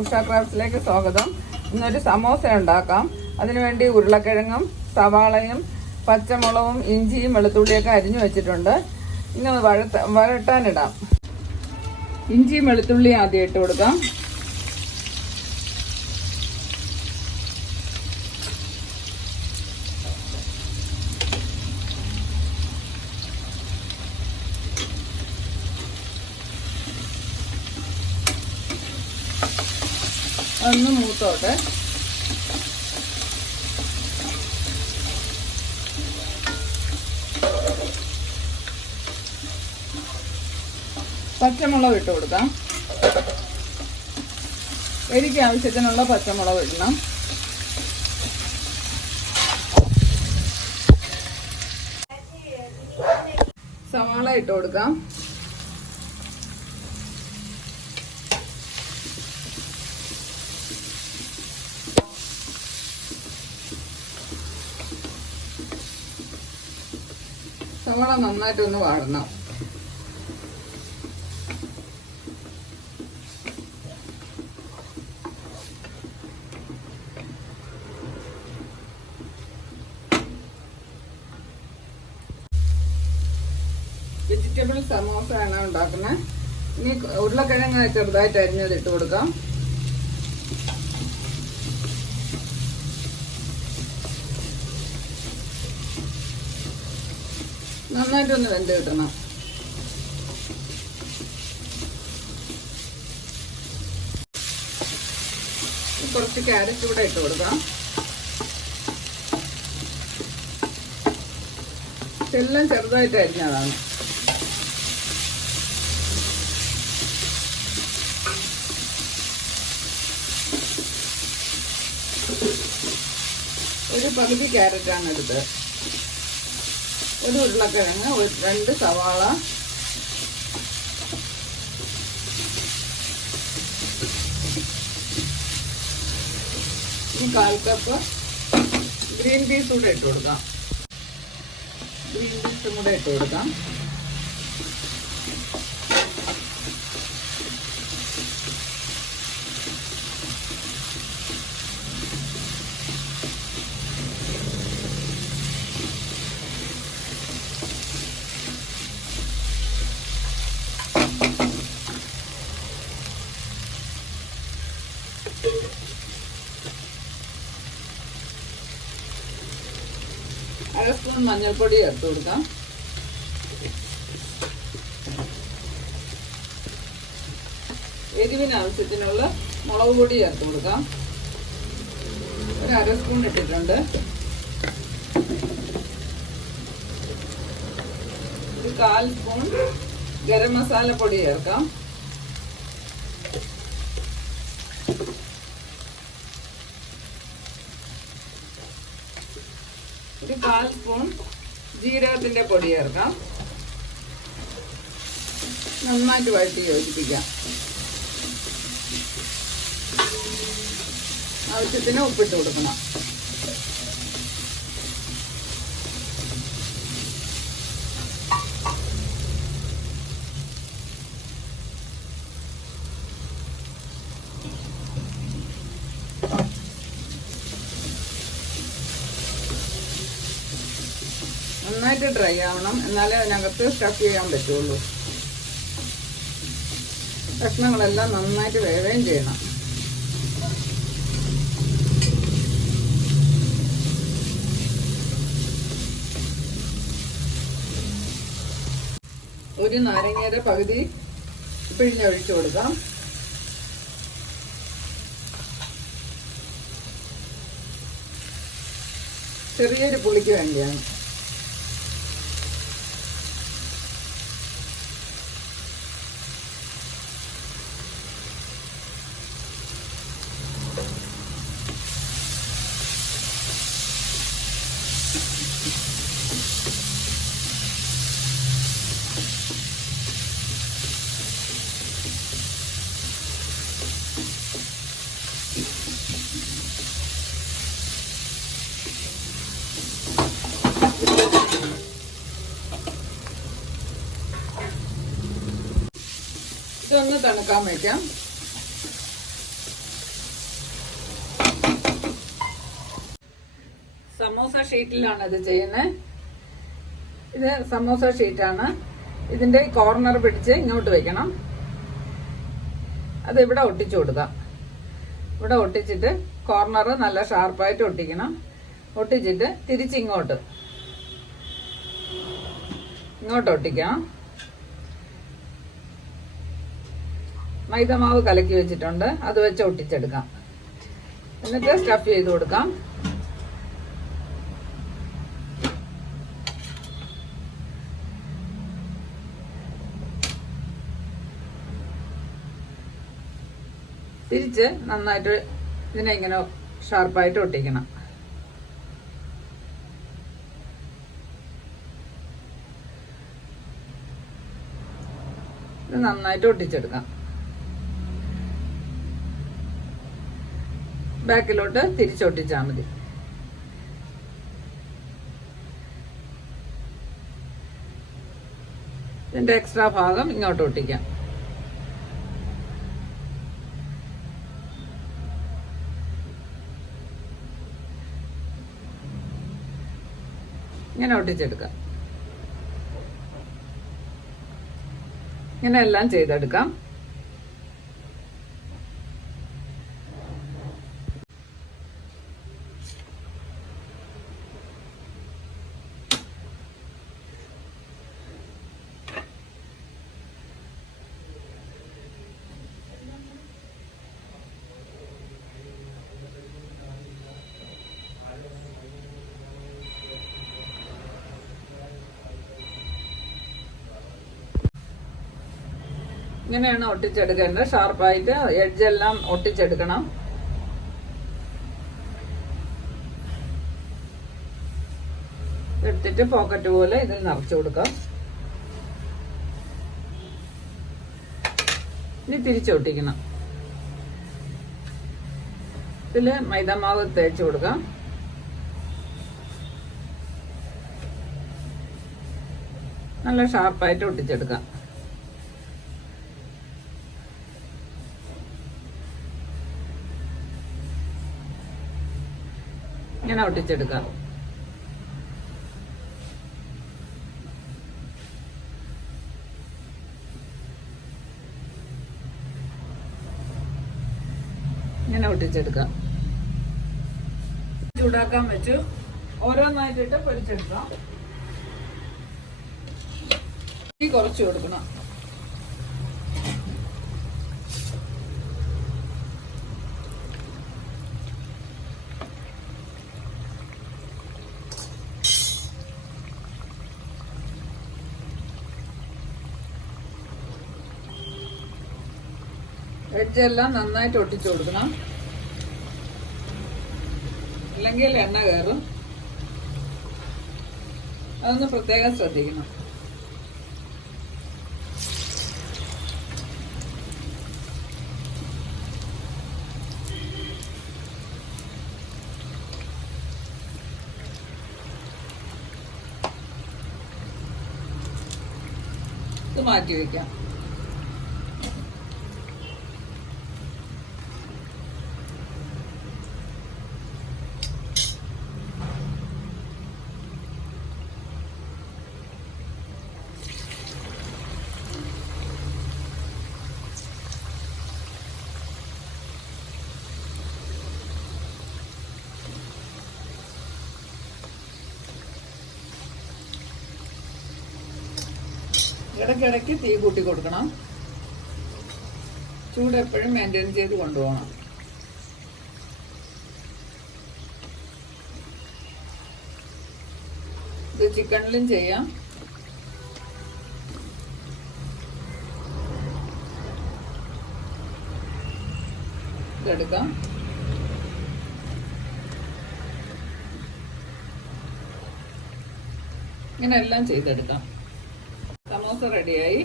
ഉഷ ക്രാഫ്റ്റ്സിലേക്ക് സ്വാഗതം. ഇന്നൊരു സമോസ ഉണ്ടാക്കാം. അതിനുവേണ്ടി ഉരുളക്കിഴങ്ങും സവാളയും പച്ചമുളകും ഇഞ്ചിയും വെളുത്തുള്ളിയൊക്കെ അരിഞ്ഞു വെച്ചിട്ടുണ്ട്. ഇനി ഒന്ന് വഴത്ത വരട്ടാനിടാം ഇഞ്ചിയും വെളുത്തുള്ളിയും ആദ്യം ഇട്ട് കൊടുക്കാം. മൂത്തോട്ടെ പച്ചമുളക് ഇട്ട് കൊടുക്കാം. എനിക്ക് ആവശ്യത്തിനുള്ള പച്ചമുളക് ഇടണം. സവാള ഇട്ട് കൊടുക്കാം. സവാള നന്നായിട്ടൊന്ന് വാടണം. വെജിറ്റബിൾ സമോസ ആണ് ഉണ്ടാക്കുന്നത്. ഇനി ഉരുളക്കിഴങ്ങ് ചെറുതായിട്ട് അരിഞ്ഞത് ഇട്ട് കൊടുക്കാം. നന്നായിട്ടൊന്ന് വെന്ത് കിട്ടണം. കുറച്ച് ക്യാരറ്റ് കൂടെ ഇട്ട് കൊടുക്കാം. എല്ലാം ചെറുതായിട്ട് അരിഞ്ഞതാണ്. ഒരു പകുതി ക്യാരറ്റാണ് എടുത്തത്. ഒരു ഉരുളക്കിഴങ്ങ് രണ്ട് സവാള. ഇനി കാൽ കപ്പ് ഗ്രീൻ പീസ് കൂടെ ഇട്ട് കൊടുക്കാം. ഗ്രീൻ പീസും കൂടെ ഇട്ട് കൊടുക്കാം. അര സ്പൂൺ മഞ്ഞൾപ്പൊടി ചേർത്ത് കൊടുക്കാം. എരിവിന് ആവശ്യത്തിനുള്ള മുളക് പൊടി ചേർത്ത് കൊടുക്കാം. ഒരു അര സ്പൂൺ ഇട്ടിട്ടുണ്ട്. ഒരു കാൽ സ്പൂൺ ഗരം മസാല പൊടി ചേർക്കാം. ഒരു കാൽ സ്പൂൺ ജീരകത്തിന്റെ പൊടി ചേർക്കാം. നന്നായിട്ട് വഴറ്റി യോജിപ്പിക്കാം. ആവശ്യത്തിന് ഉപ്പിട്ട് കൊടുക്കണം. നന്നായിട്ട് ഡ്രൈ ആവണം. എന്നാലേ അതിനകത്ത് സ്റ്റഫ് ചെയ്യാൻ പറ്റുള്ളൂ. കഷ്ണങ്ങളെല്ലാം നന്നായിട്ട് വേവുകയും ചെയ്യണം. ഒരു നാരങ്ങയുടെ പകുതി പിഴിഞ്ഞൊഴിച്ചു കൊടുക്കാം. ചെറിയൊരു പുളിക്ക് വേണ്ടിയാണ്. ഒന്ന് തണുക്കാൻ വയ്ക്കാം സമോസ ഷീറ്റിലാണ് ഇത് ചെയ്യുന്നത് ഇത് സമോസ ഷീറ്റാണ്. ഇതിന്റെ കോർണർ പിടിച്ച് ഇങ്ങോട്ട് വെക്കണം. അത് ഇവിടെ ഒട്ടിച്ചു കൊടുക്കാം. ഇവിടെ ഒട്ടിച്ചിട്ട് കോർണർ നല്ല ഷാർപ്പായിട്ട് ഒട്ടിക്കണം. ഒട്ടിച്ചിട്ട് തിരിച്ചിങ്ങോട്ട് ഇങ്ങോട്ട് ഒട്ടിക്കണം. മൈദമാവ് കലക്കി വെച്ചിട്ടുണ്ട്. അത് വെച്ച് ഒട്ടിച്ചെടുക്കാം. എന്നിട്ട് സ്റ്റഫ് ചെയ്ത് കൊടുക്കാം. തിരിച്ച് നന്നായിട്ട് ഇതിനെ ഇങ്ങനെ ഷാർപ്പായിട്ട് ഒട്ടിക്കണം. ഇത് നന്നായിട്ട് ഒട്ടിച്ചെടുക്കാം. ബാക്കിലോട്ട് തിരിച്ചൊട്ടിച്ചാൽ മതി. ഇതിന്റെ എക്സ്ട്രാ ഭാഗം ഇങ്ങോട്ട് ഒട്ടിക്കാം. ഇങ്ങനെ ഒട്ടിച്ചെടുക്കാം. ഇങ്ങനെ എല്ലാം ചെയ്തെടുക്കാം. ഇങ്ങനെയാണ് ഒട്ടിച്ചെടുക്കേണ്ടത്. ഷാർപ്പായിട്ട് എഡ്ജെല്ലാം ഒട്ടിച്ചെടുക്കണം. എടുത്തിട്ട് പോക്കറ്റ് പോലെ ഇതിൽ നിറച്ചു കൊടുക്കാം. ഇനി തിരിച്ചൊട്ടിക്കണം ഇതിൽ മൈദാമാവ് തേച്ച് കൊടുക്കാം. നല്ല ഷാർപ്പായിട്ട് ഒട്ടിച്ചെടുക്കാം. ഇങ്ങനെ ഒട്ടിച്ചെടുക്കാം. ഇങ്ങനെ ഒട്ടിച്ചെടുക്കാം. ചൂടാക്കാൻ വെച്ചു. ഓരോന്നായിട്ടിട്ട് പൊരിച്ചെടുക്കാം. കുറച്ച് കൊടുക്കണം. എഡ്ജെല്ലാം നന്നായിട്ട് ഒട്ടിച്ചു കൊടുക്കണം. അല്ലെങ്കിൽ എണ്ണ കയറും. അതൊന്ന് പ്രത്യേകം ശ്രദ്ധിക്കണം. മാറ്റി വയ്ക്കാം ഇടയ്ക്കിടയ്ക്ക് തീ കൂട്ടി കൊടുക്കണം. ചൂട് എപ്പോഴും മെയിന്റെയിൻ ചെയ്ത് കൊണ്ടുപോകണം. ഇത് ചിക്കണിലും ചെയ്യാം. ഇതെടുക്കാം ഇങ്ങനെ എല്ലാം ചെയ്തെടുക്കാം. സമോസ റെഡിയായി